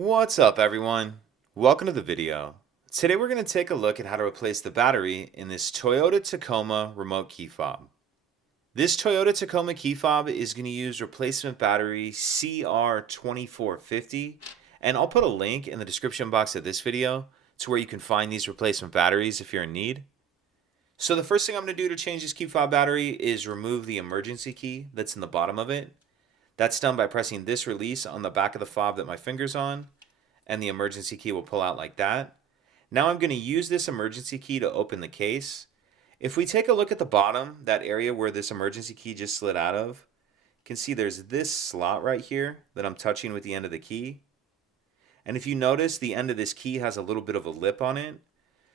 What's up, everyone? Welcome to the video. Today we're going to take a look at how to replace the battery in this Toyota Tacoma remote key fob. This Toyota Tacoma key fob is going to use replacement battery CR2450, and I'll put a link in the description box of this video to where you can find these replacement batteries if you're in need. So the first thing I'm going to do to change this key fob battery is remove the emergency key that's in the bottom of it. That's done by pressing this release on the back of the fob that my finger's on, and the emergency key will pull out like that. Now I'm going to use this emergency key to open the case. If we take a look at the bottom, that area where this emergency key just slid out of, you can see there's this slot right here that I'm touching with the end of the key. And if you notice, the end of this key has a little bit of a lip on it.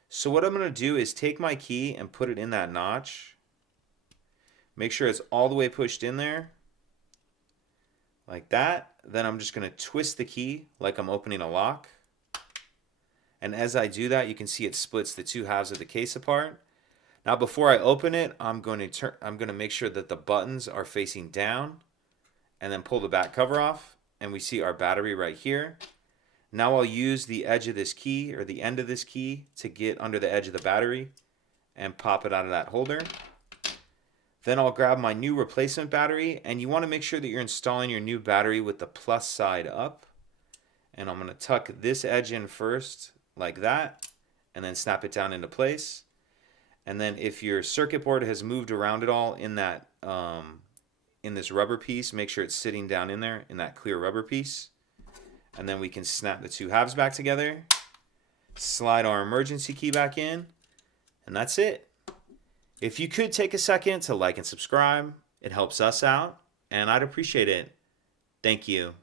So what I'm going to do is take my key and put it in that notch. Make sure it's all the way pushed in there, like that. Then I'm just going to twist the key like I'm opening a lock. And as I do that, you can see it splits the two halves of the case apart. Now before I open it, I'm going to make sure that the buttons are facing down, and then pull the back cover off, and we see our battery right here. Now I'll use the edge of this key, or the end of this key, to get under the edge of the battery and pop it out of that holder. Then I'll grab my new replacement battery, and you want to make sure that you're installing your new battery with the plus side up. And I'm going to tuck this edge in first, like that, and then snap it down into place. And then if your circuit board has moved around at all in that in this rubber piece, make sure it's sitting down in there in that clear rubber piece. And then we can snap the two halves back together, slide our emergency key back in, and that's it. If you could take a second to like and subscribe, it helps us out, and I'd appreciate it. Thank you.